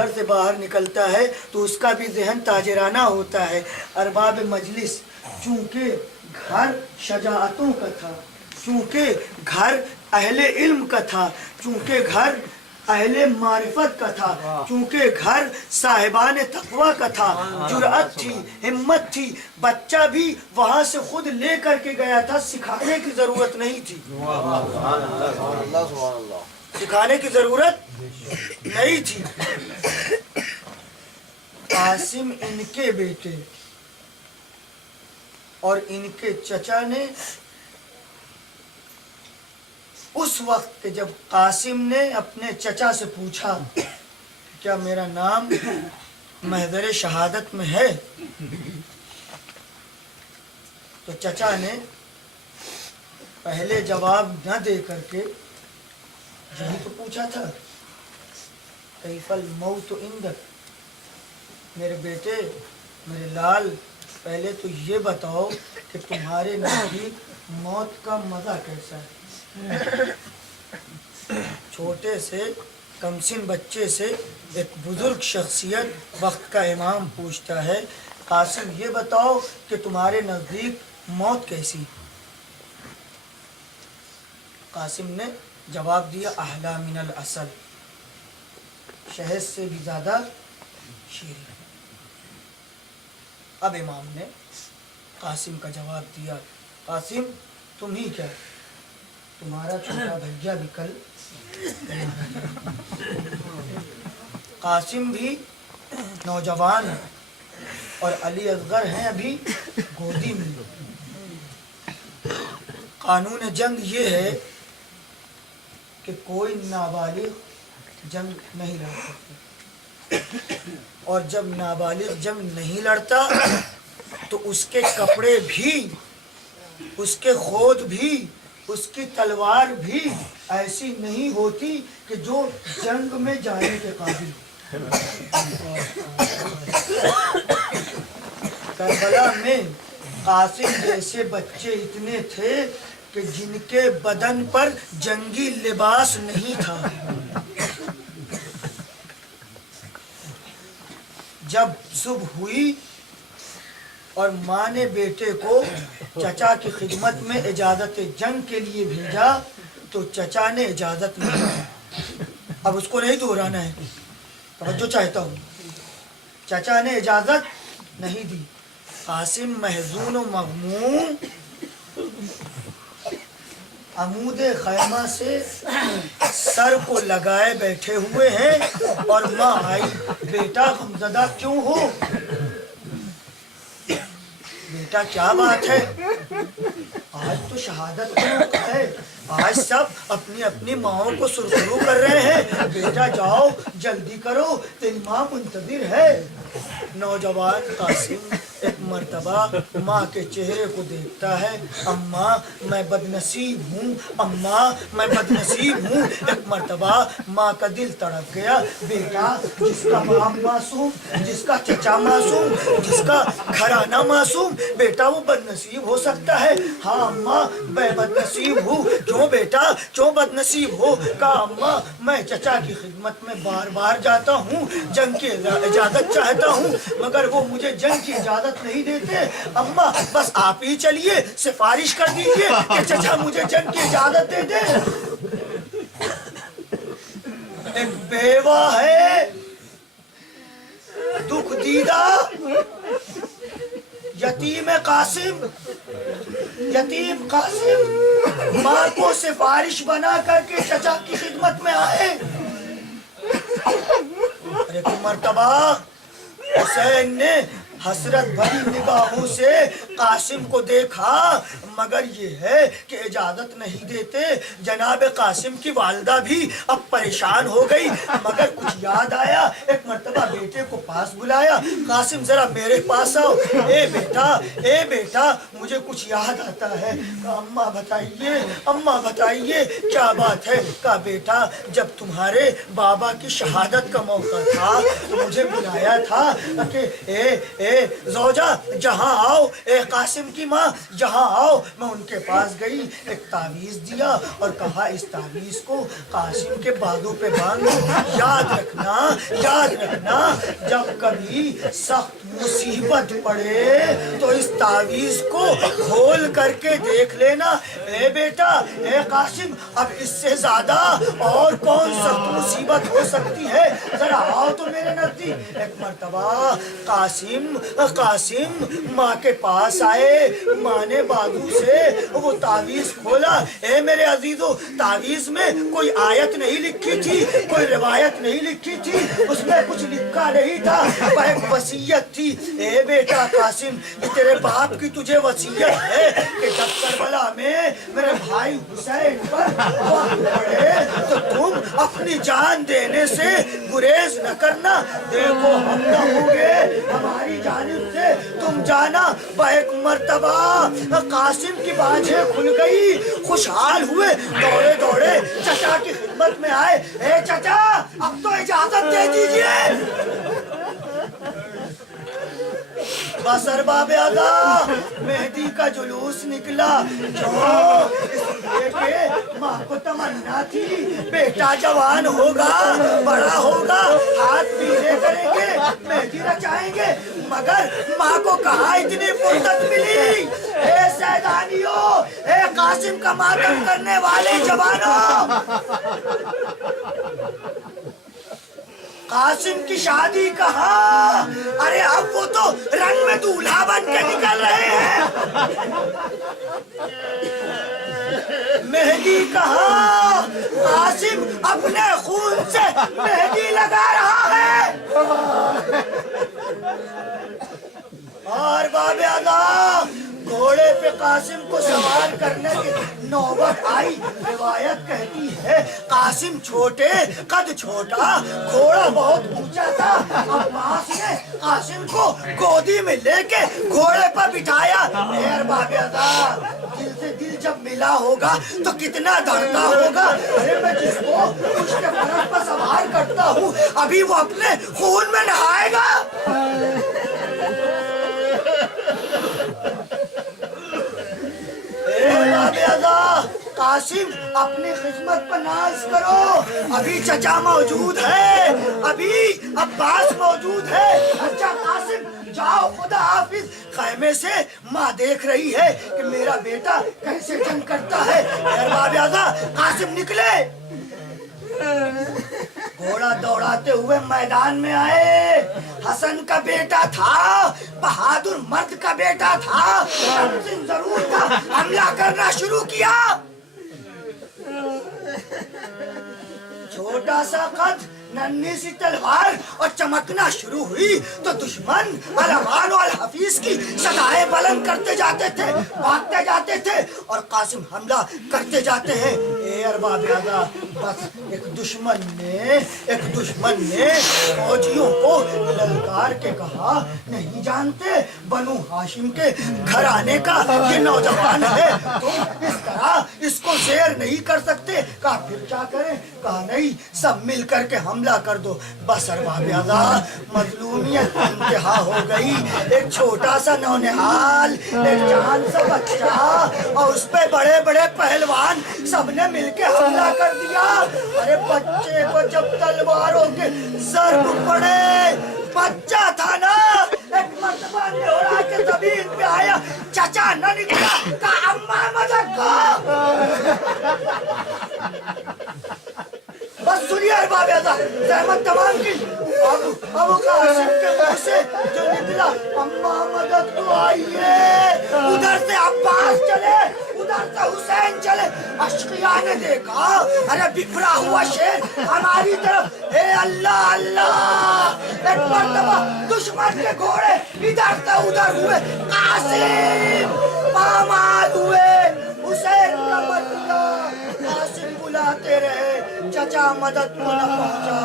گھر سے باہر نکلتا ہے تو اس کا بھی ذہن تاجرانہ ہوتا ہے۔ ارباب مجلس، چونکہ گھر شجاعتوں کا تھا، چونکہ گھر اہل علم کا تھا، چونکہ گھر اہل معرفت کا تھا، چونکہ گھر صاحبان تقوی کا تھا، جرأت تھی، ہمت تھی، بچہ بھی وہاں سے خود لے کر کے گیا تھا، سکھانے کی ضرورت نہیں تھی، سکھانے کی ضرورت نہیں تھی۔ قاسم ان کے بیٹے اور ان کے چچا نے اس وقت جب قاسم نے اپنے چچا سے پوچھا کیا میرا نام محضر شہادت میں ہے، تو چچا نے پہلے جواب نہ دے کر کے یہی تو پوچھا تھا، کیف الموت عندک، میرے بیٹے، میرے لال، پہلے تو یہ بتاؤ کہ تمہارے نزدیک موت کا مزہ کیسا ہے۔ چھوٹے سے کمسن بچے سے ایک بزرگ شخصیت وقت کا امام پوچھتا ہے، قاسم یہ بتاؤ کہ تمہارے نزدیک موت کیسی؟ قاسم نے جواب دیا، احلی من العسل، شہد سے بھی زیادہ شیریں۔ اب امام نے قاسم کا جواب دیا، قاسم تم ہی کیا، تمہارا چھوٹا بھیا بھی کل۔ قاسم بھی نوجوان ہے اور علی اصغر ہیں ابھی گودی میں۔ قانون جنگ یہ ہے کہ کوئی نابالغ جنگ نہیں لڑ سکتا، اور جب نابالغ جنگ نہیں لڑتا تو اس کے کپڑے بھی، اس کے خود بھی، اس کی تلوار بھی ایسی نہیں ہوتی کہ جو جنگ میں جانے کے قابل ہو۔ کربلا میں قاسم جیسے بچے اتنے تھے کہ جن کے بدن پر جنگی لباس نہیں تھا۔ جب صبح ہوئی اور ماں نے بیٹے کو چچا کی خدمت میں اجازت جنگ کے لیے بھیجا تو چچا نے اجازت نہیں دی۔ اب اس کو نہیں دہرانا ہے، توجہ چاہتا ہوں، چچا نے اجازت نہیں دی۔ قاسم محزون و مغموم عمود خیمہ سے سر کو لگائے بیٹھے ہوئے ہیں، اور ماں آئی، بیٹا غمزدہ کیوں ہو؟ بیٹا کیا بات ہے؟ آج تو شہادت کا موقع ہے، آج سب اپنی اپنی ماؤں کو سرخرو کر رہے ہیں، بیٹا جاؤ جلدی کرو، تیری ماں منتظر ہے۔ نوجوان قاسم ایک مرتبہ ماں کے چہرے کو دیکھتا ہے، اماں میں بدنصیب ہوں، اماں میں بدنصیب ہوں۔ ایک مرتبہ ماں کا دل تڑپ گیا، بیٹا جس کا باپ معصوم، جس کا چچا معصوم، جس کا گھرانہ معصوم، بیٹا وہ بدنصیب ہو سکتا ہے؟ ہاں اماں میں بدنصیب ہوں۔ کیوں بیٹا کیوں بدنصیب ہو؟ کہا اماں میں چچا کی خدمت میں بار بار جاتا ہوں، جنگ کی اجازت چاہتا ہوں، مگر وہ مجھے جنگ کی اجازت نہیں دیتے۔ اماں بس آپ ہی چلیے، سفارش کر دیجئے کہ چچا مجھے جنگ کی اجازت دے دے۔ ایک بیوہ ہے دکھ دیدہ، یتیم قاسم، یتیم قاسم ماں کو سفارش بنا کر کے چچا کی خدمت میں آئے۔ اور ایک مرتبہ حسین نے حسرت بھری نگاہوں سے قاسم کو دیکھا، مگر یہ ہے کہ اجازت نہیں دیتے۔ جناب قاسم کی والدہ بھی اب پریشان ہو گئی، مگر کچھ یاد آیا، ایک مرتبہ بیٹے کو پاس بلایا، قاسم ذرا میرے پاس آؤ، اے بیٹا مجھے مجھے کچھ یاد آتا ہے. اماں بتائیے کیا بات ہے. کہا بیٹا جب تمہارے بابا کی شہادت کا موقع تھا تو مجھے بلایا تھا کہ اے زوجہ جہاں آؤ, اے قاسم کی ماں جہاں آؤ. میں ان کے پاس گئی, ایک تعویذ دیا اور کہا اس تعویذ کو قاسم کے بازو پہ باندھو. یاد رکھنا جب کبھی سخت مصیبت پڑے تو اس تعویذ کو کھول کر کے دیکھ لینا. اے بیٹا اے قاسم اب اس سے زیادہ اور کون سخت مصیبت ہو سکتی ہے, ذرا آؤ تو میرے نزدیک. ایک مرتبہ قاسم ماں کے پاس آئے. ماں نے بازو سے وہ تعویذ کھولا. اے میرے عزیزو, تعویذ میں کوئی آیت نہیں لکھی تھی, کوئی روایت نہیں لکھی تھی, اس میں کچھ لکھا نہیں تھا, وہ ایک وصیت تھی. اے بیٹا قاسم یہ تیرے باپ کی تجھے وصیت ہے کہ جب کربلا میں میرے بھائی حسین پر وقت پڑے تو تم اپنی جان دینے سے گریز نہ کرنا. دیکھو ہم نہ ہوں گے ہماری جانب سے تم جانا. ایک مرتبہ قاسم کی باجھیں کھل گئی, خوشحال ہوئے, دوڑے چچا کی خدمت میں آئے. اے چچا اب تو اجازت دے دیجئے. بس ارباب ادا مہدی کا جلوس نکلا. اس لیے کہ ماں کو تمنا تھی بیٹا جوان ہوگا, بڑا ہوگا, ہاتھ پیلے کریں گے, مہدی رچائیں گے. مگر ماں کو کہاں اتنی فرصت ملی. اے سیدانیوں, اے قاسم کا ماتم کرنے والے جوانوں, قاسم کی شادی کہاں؟ ارے اب وہ تو رنگ میں دولہا بن کے نکل رہے ہیں. مہدی کہاں؟ قاسم اپنے خون سے مہدی لگا رہا ہے. اور باب ادا گھوڑے پہ قاسم کو سوار کرنے کی نوبت آئی. روایت کہتی ہے قاسم چھوٹے, قد چھوٹا, گھوڑا بہت اونچا تھا. عباس نے قاسم کو گودی میں لے کے گھوڑے پر بٹھایا. اے باب ادا دل سے دل جب ملا ہوگا تو کتنا دھڑکا ہوگا. ارے میں جس کو پشت فرس پر سوار کرتا ہوں ابھی وہ اپنے خون میں نہائے گا. قاسم اپنی خدمت پر ناز کرو, ابھی چچا موجود ہے, ابھی عباس موجود ہے. اچھا قاسم جاؤ خدا حافظ. خیمے سے ماں دیکھ رہی ہے کہ میرا بیٹا کیسے جنگ کرتا ہے. قاسم نکلے, گھوڑا دوڑاتے ہوئے میدان میں آئے. حسن کا بیٹا تھا, بہادر مرد کا بیٹا تھا, ضرور تھا. حملہ کرنا شروع کیا. چھوٹا سا قد, ننھی سی تلوار اور چمکنا شروع ہوئی تو دشمن المان و الحفیظ کی صدائیں بلند کرتے جاتے تھے, بھاگتے جاتے تھے اور قاسم حملہ کرتے جاتے ہیں. اے ارباب ادا بس ایک دشمن نے فوجیوں کو للکار کے کہا, نہیں جانتے بنو ہاشم کے گھرانے کا یہ نوجوان ہے, تم اس طرح اس کو زیر نہیں کر سکتے. کہا پھر کیا کریں؟ کہا نہیں سب مل کر کے حملہ کر دو. بس ارباب ادا مظلومیت انتہا ہو گئی. ایک چھوٹا سا نونہال, ایک جان سا بچہ اور اس پہ بڑے بڑے پہلوان, سب نے مل کے حملہ کر دیا. ارے بچے کو جب تلواروں کے ضرب پڑے, بچہ تھا نا, ایک مرتبہ نیوڑا کے زمین پہ آیا, چچا نہ نکلا, کہا اماں مدد کو. بس سنیے ارباب ادا, زحمت تمام کی. اب قاسم کے منہ سے جو نکلا اماں مدد کو آئیے. ادھر سے عباس چلے, ادھر سے حسین چلے. اشقیاء نے دیکھا, ارے بکھرا ہوا شیر ہماری طرف. اے اللہ اللہ, ایک مرتبہ دشمن کے گھوڑے ادھر سے ادھر ہوئے, قاسم پامال ہوئے. حسین کا مدد قاسم بلاتے رہے, چچا مدد کو نہ پہنچا.